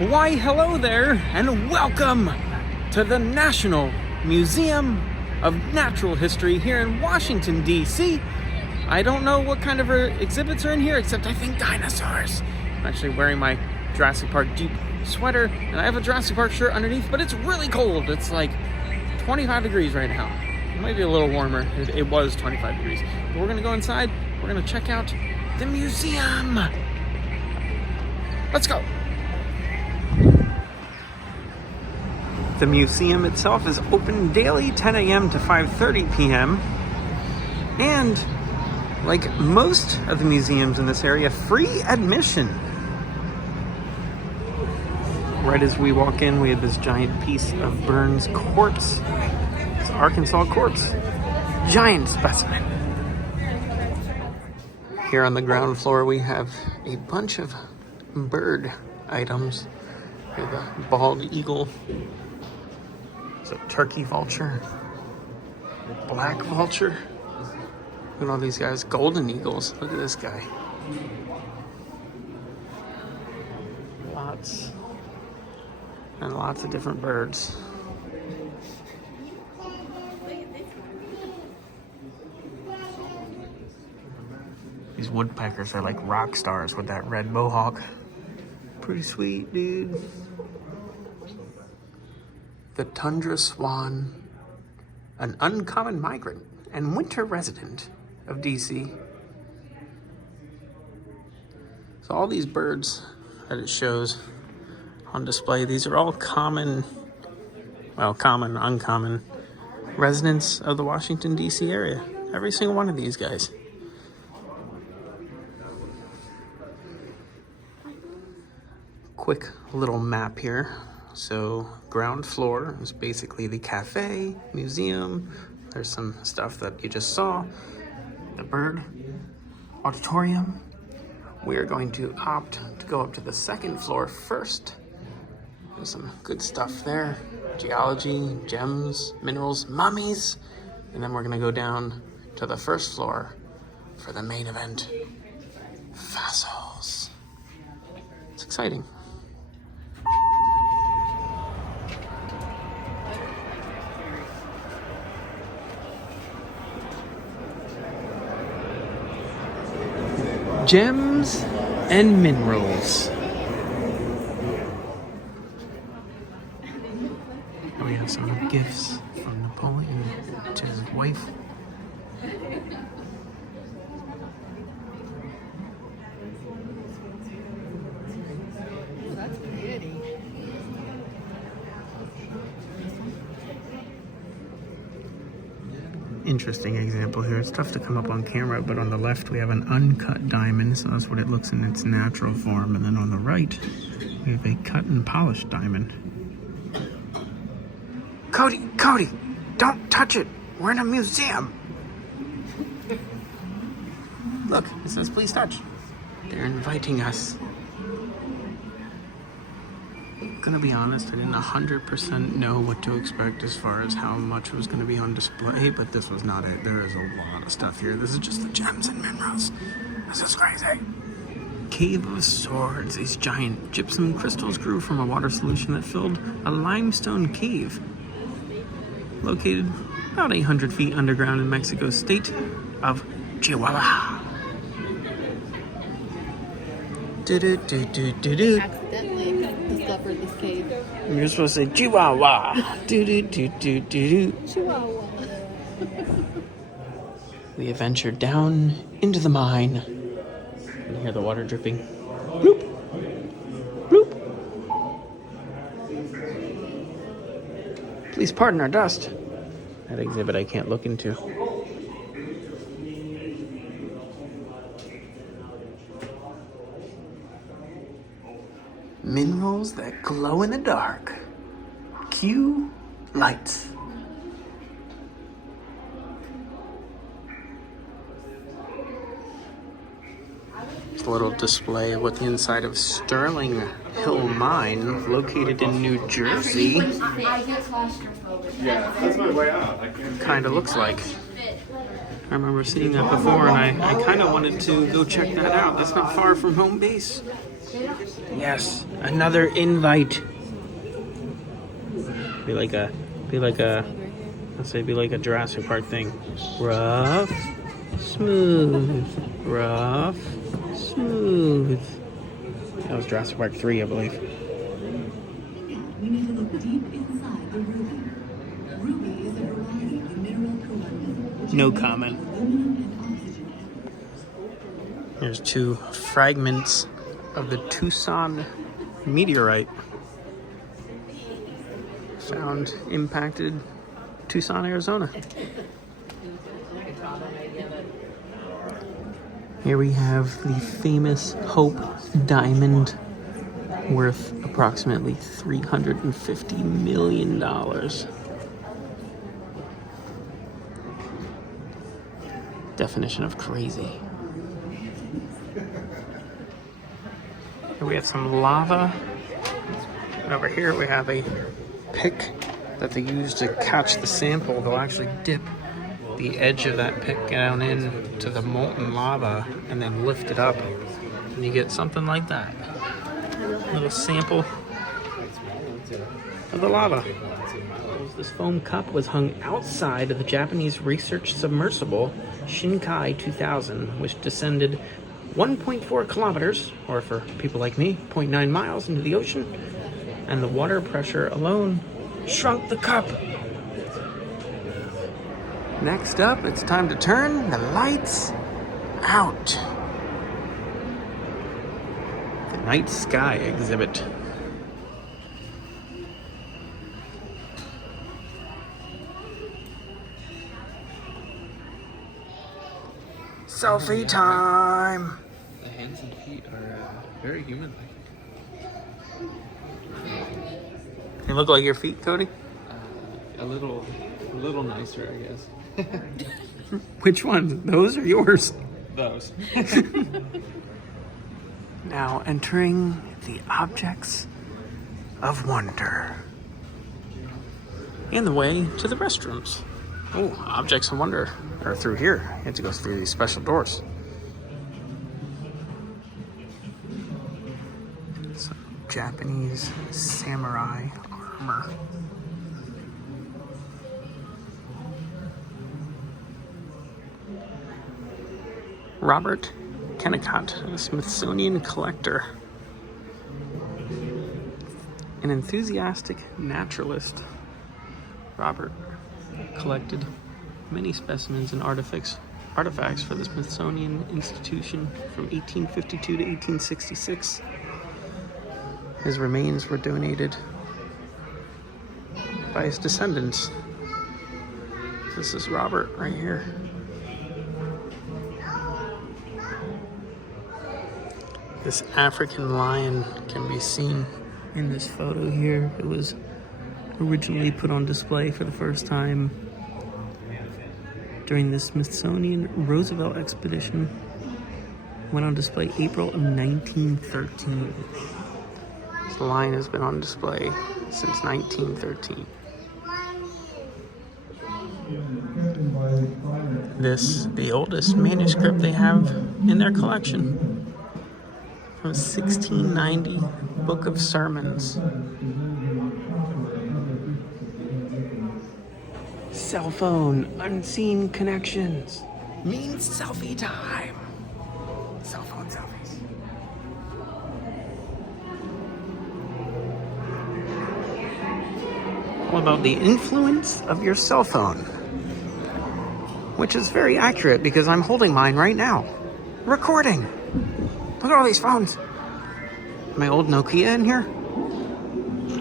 Why, hello there, and welcome to the National Museum of Natural History here in Washington, D.C. I don't know what kind of exhibits are in here, except I think dinosaurs. I'm actually wearing my Jurassic Park Jeep sweater, and I have a Jurassic Park shirt underneath, but it's really cold. It's like 25 degrees right now. It might be a little warmer. It was 25 degrees. But we're gonna go inside. We're gonna check out the museum. Let's go. The museum itself is open daily 10 a.m. to 5:30 p.m. And like most of the museums in this area, free admission. Right as we walk in, we have this giant piece of Burns quartz. It's Arkansas quartz. Giant specimen. Here on the ground floor, we have a bunch of bird items. We have a bald eagle. It's a turkey vulture. Black vulture. Look at all these guys. Golden eagles. Look at this guy. Lots and lots of different birds. These woodpeckers are like rock stars with that red mohawk. Pretty sweet, dude. The tundra swan, an uncommon migrant and winter resident of DC. So all these birds that it shows on display, these are all common, uncommon residents of the Washington, D.C. area. Every single one of these guys. Quick little map here. So ground floor is basically the cafe, museum. There's some stuff that you just saw. The bird auditorium. We are going to opt to go up to the second floor first. There's some good stuff there. Geology, gems, minerals, mummies. And then we're gonna go down to the first floor for the main event. Fossils. It's exciting. Gems and minerals. We have some gifts from Napoleon to his wife. That's pretty. Interesting example here. It's tough to come up on camera, but on the left we have an uncut diamond, so that's what it looks in its natural form. And then on the right, we have a cut and polished diamond. Cody, don't touch it. We're in a museum. Look, it says please touch. They're inviting us. Gonna be honest, I didn't 100% know what to expect as far as how much was gonna be on display, but this was not it. There is a lot of stuff here. This is just the gems and minerals. This is crazy. Cave of Swords. These giant gypsum crystals grew from a water solution that filled a limestone cave located about 800 feet underground in Mexico's state of Chihuahua. Accidentally discovered this cave. You're supposed to say Chihuahua. Chihuahua. We have ventured down into the mine. You can hear the water dripping. Bloop. Bloop. Please pardon our dust. That exhibit I can't look into. Minerals that glow in the dark. Cue lights. It's a little display of what the inside of Sterling Hill Mine, located in New Jersey, Yeah, that's my way out. kind of looks like. I remember seeing that before, and I kind of wanted to go check that out. That's not far from home base. Yes, another invite. Be like a, let's say be like a Jurassic Park thing. Rough, smooth, rough, smooth. That was Jurassic Park 3, I believe. We need to look deep inside the ruby. Ruby is a variety of mineral corundum, which No is comment. aluminum and oxygen. There's 2 fragments of the Tucson Meteorite found impacted Tucson, Arizona. Here we have the famous Hope Diamond, worth approximately $350 million. Definition of crazy. Here we have some lava. And over here we have a pick that they use to catch the sample. They'll actually dip the edge of that pick down into the molten lava and then lift it up. And you get something like that. A little sample of the lava. This foam cup was hung outside of the Japanese research submersible Shinkai 2000, which descended 1.4 kilometers, or for people like me, 0.9 miles into the ocean, and the water pressure alone shrunk the cup. Next up, it's time to turn the lights out. The night sky exhibit. Selfie time! The hands and feet are very human-like. They look like your feet, Cody? A little nicer, I guess. Which ones? Those are yours? Those. Now entering the objects of wonder. And the way to the restrooms. Oh, objects of wonder are through here. You have to go through these special doors. Some Japanese samurai armor. Robert Kennot, a Smithsonian collector. An enthusiastic naturalist, Robert collected many specimens and artifacts for the Smithsonian Institution from 1852 to 1866. His remains were donated by his descendants. This is Robert right here. This African lion can be seen in this photo here. It was originally put on display for the first time during the Smithsonian Roosevelt expedition. Went on display April of 1913. This lion has been on display since 1913. This, the oldest manuscript they have in their collection. From 1690, Book of Sermons. Cell phone, unseen connections. Means selfie time. Cell phone selfies. All about the influence of your cell phone. Which is very accurate because I'm holding mine right now. Recording. Look at all these phones. My old Nokia in here.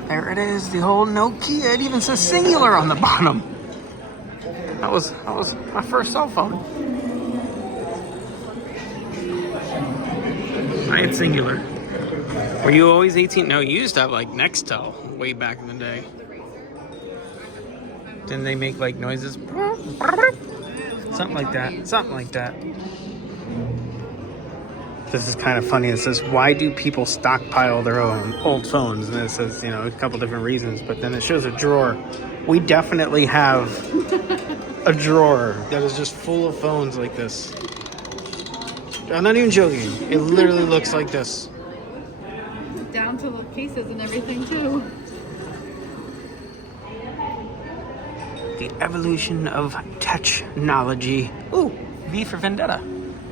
There it is, the old Nokia. It even says singular on the bottom. That was my first cell phone. I had singular. Were you always 18? No, you used to have like Nextel way back in the day. Didn't they make like noises? Something like that. Something like that. This is kind of funny. It says, why do people stockpile their own old phones? And it says, you know, a couple different reasons. But then it shows a drawer. We definitely have a drawer that is just full of phones like this. I'm not even joking. It literally looks like this. the little cases and everything too. The evolution of technology. Ooh, V for Vendetta.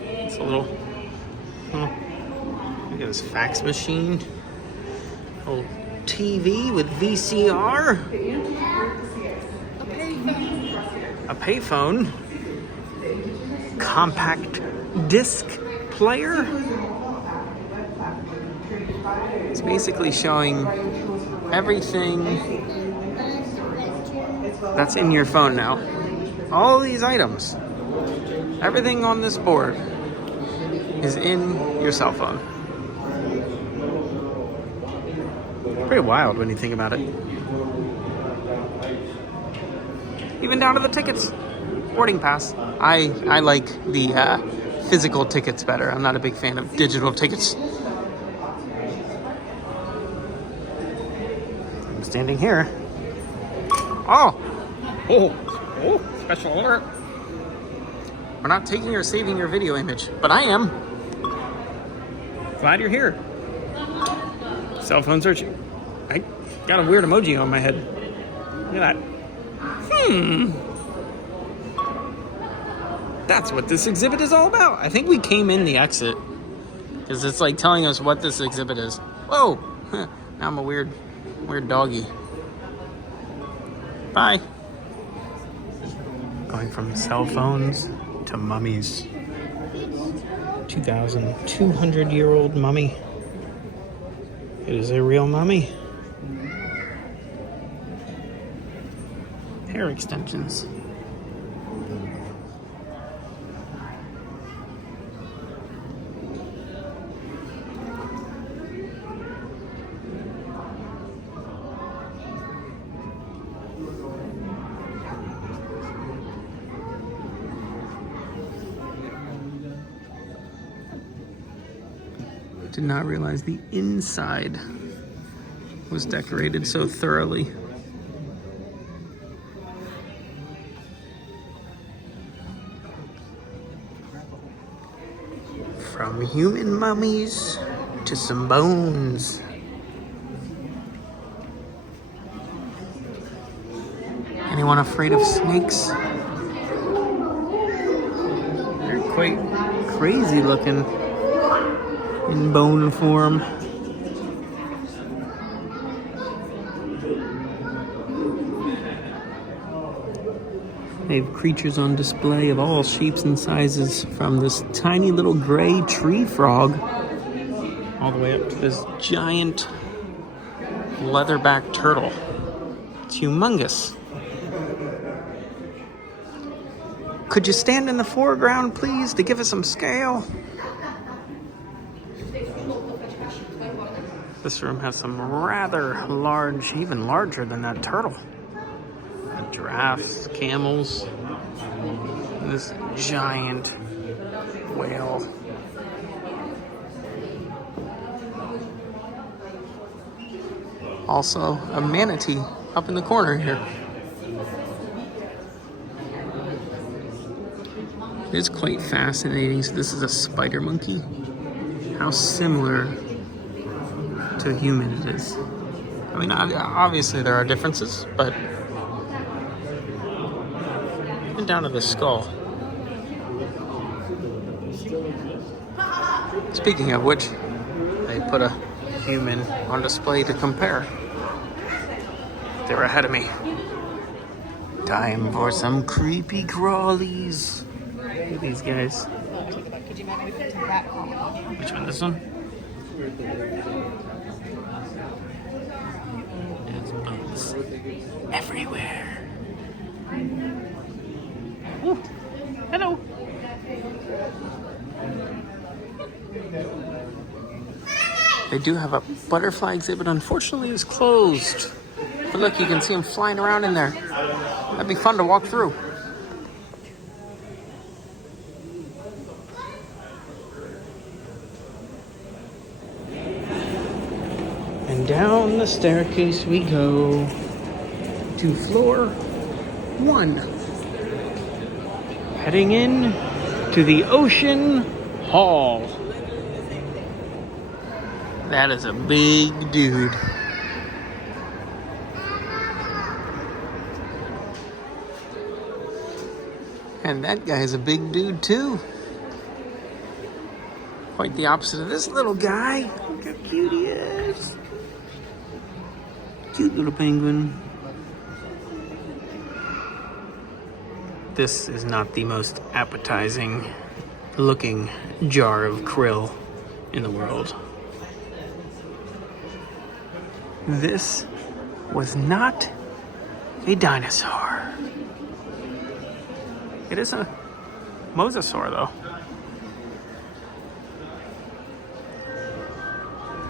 It's a little. Look at this fax machine. Old TV with VCR. A payphone. Compact disc player. It's basically showing everything that's in your phone now. All these items. Everything on this board is in your cell phone. Pretty wild when you think about it. Even down to the tickets. Boarding pass. I like the physical tickets better. I'm not a big fan of digital tickets. I'm standing here. Oh, special alert. We're not taking or saving your video image, but I am. Glad you're here. Cell phone searching. I got a weird emoji on my head. Look at that. That's what this exhibit is all about. I think we came in the exit because it's like telling us what this exhibit is. Whoa, now I'm a weird doggy. Bye. Going from cell phones to mummies. 2,200-year-old mummy. It is a real mummy. Hair extensions. Did not realize the inside was decorated so thoroughly. From human mummies to some bones. Anyone afraid of snakes? They're quite crazy looking in bone form. They have creatures on display of all shapes and sizes, from this tiny little gray tree frog all the way up to this giant leatherback turtle. It's humongous. Could you stand in the foreground, please, to give us some scale? This room has some rather large, even larger than that turtle. Giraffes, camels, and this giant whale. Also, a manatee up in the corner here. It's quite fascinating. So this is a spider monkey. How similar to a human it is. I mean, obviously there are differences, but even down to the skull. Speaking of which, they put a human on display to compare. They were ahead of me. Time for some creepy crawlies. Look at these guys. Which one? This one? There's bugs everywhere. Ooh, hello. They do have a butterfly exhibit. Unfortunately, it's closed. But look, you can see them flying around in there. That'd be fun to walk through. And down the staircase we go to floor 1. Heading in to the Ocean Hall. That is a big dude. And that guy's a big dude too. Quite the opposite of this little guy. Look how cute he is. Cute little penguin. This is not the most appetizing looking jar of krill in the world. This was not a dinosaur. It is a mosasaur though.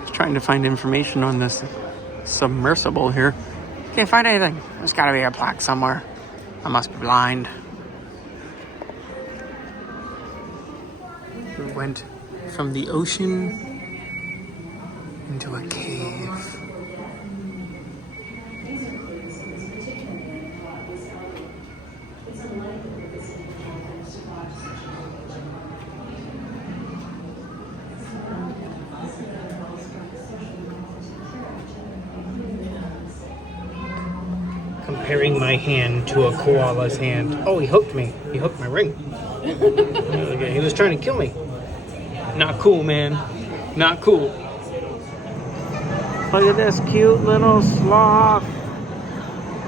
Just trying to find information on this submersible here. Can't find anything. There's gotta be a plaque somewhere. I must be blind. We went from the ocean into a cave. Comparing my hand to a koala's hand. Oh, he hooked me. He hooked my ring. He was trying to kill me. Not cool, man. Not cool. Look at this cute little sloth.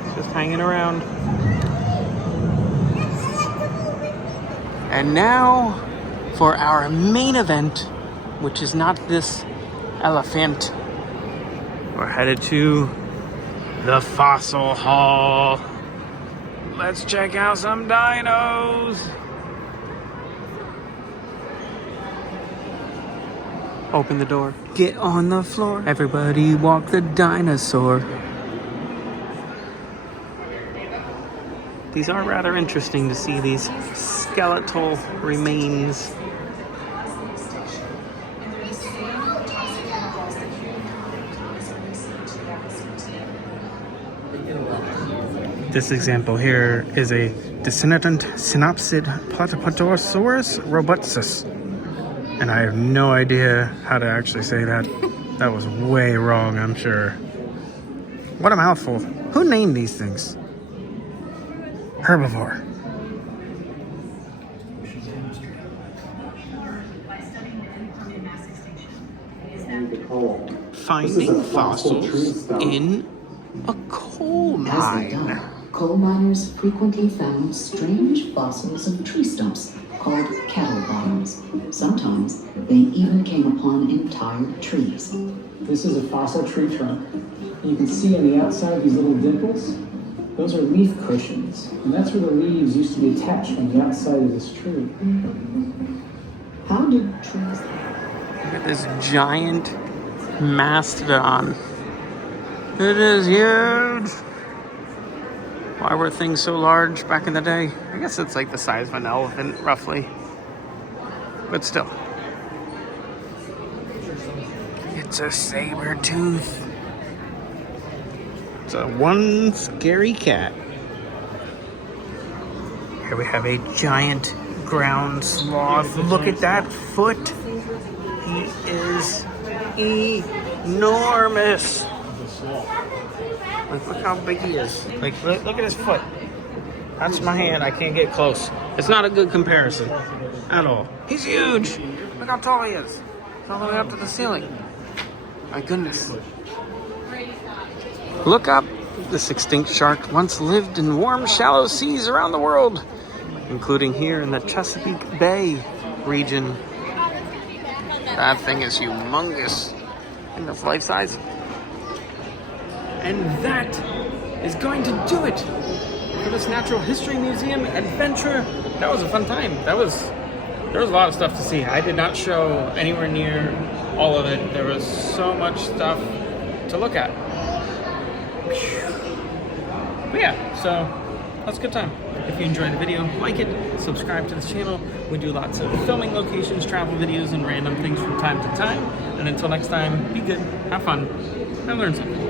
It's just hanging around. And now for our main event, which is not this elephant. We're headed to the fossil hall. Let's check out some dinos. Open the door. Get on the floor. Everybody walk the dinosaur. These are rather interesting to see these skeletal remains. This example here is a descendant synopsid Platypodosaurus robustus. And I have no idea how to actually say that. That was way wrong, I'm sure. What a mouthful. Who named these things? Herbivore. Finding fossils in a coal mine. Coal miners frequently found strange fossils of tree stumps called cattle bottoms. Sometimes they even came upon entire trees. This is a fossil tree trunk. You can see on the outside these little dimples. Those are leaf cushions, and that's where the leaves used to be attached from the outside of this tree. How did trees... Look at this giant mastodon. It is huge. Why were things so large back in the day? I guess it's like the size of an elephant, roughly. But still. It's a saber tooth. It's a one scary cat. Here we have a giant ground sloth. Look at that foot. He is enormous. Like, look how big he is. Like, look at his foot. That's my hand. I can't get close. It's not a good comparison at all. He's huge. Look how tall he is. It's all the way up to the ceiling. My goodness. Look up. This extinct shark once lived in warm, shallow seas around the world, including here in the Chesapeake Bay region. That thing is humongous. I think that's life size. And that is going to do it for this Natural History Museum adventure. That was a fun time. There was a lot of stuff to see. I did not show anywhere near all of it. There was so much stuff to look at. But yeah, so that's a good time. If you enjoyed the video, like it, subscribe to this channel. We do lots of filming locations, travel videos, and random things from time to time. And until next time, be good, have fun, and learn something.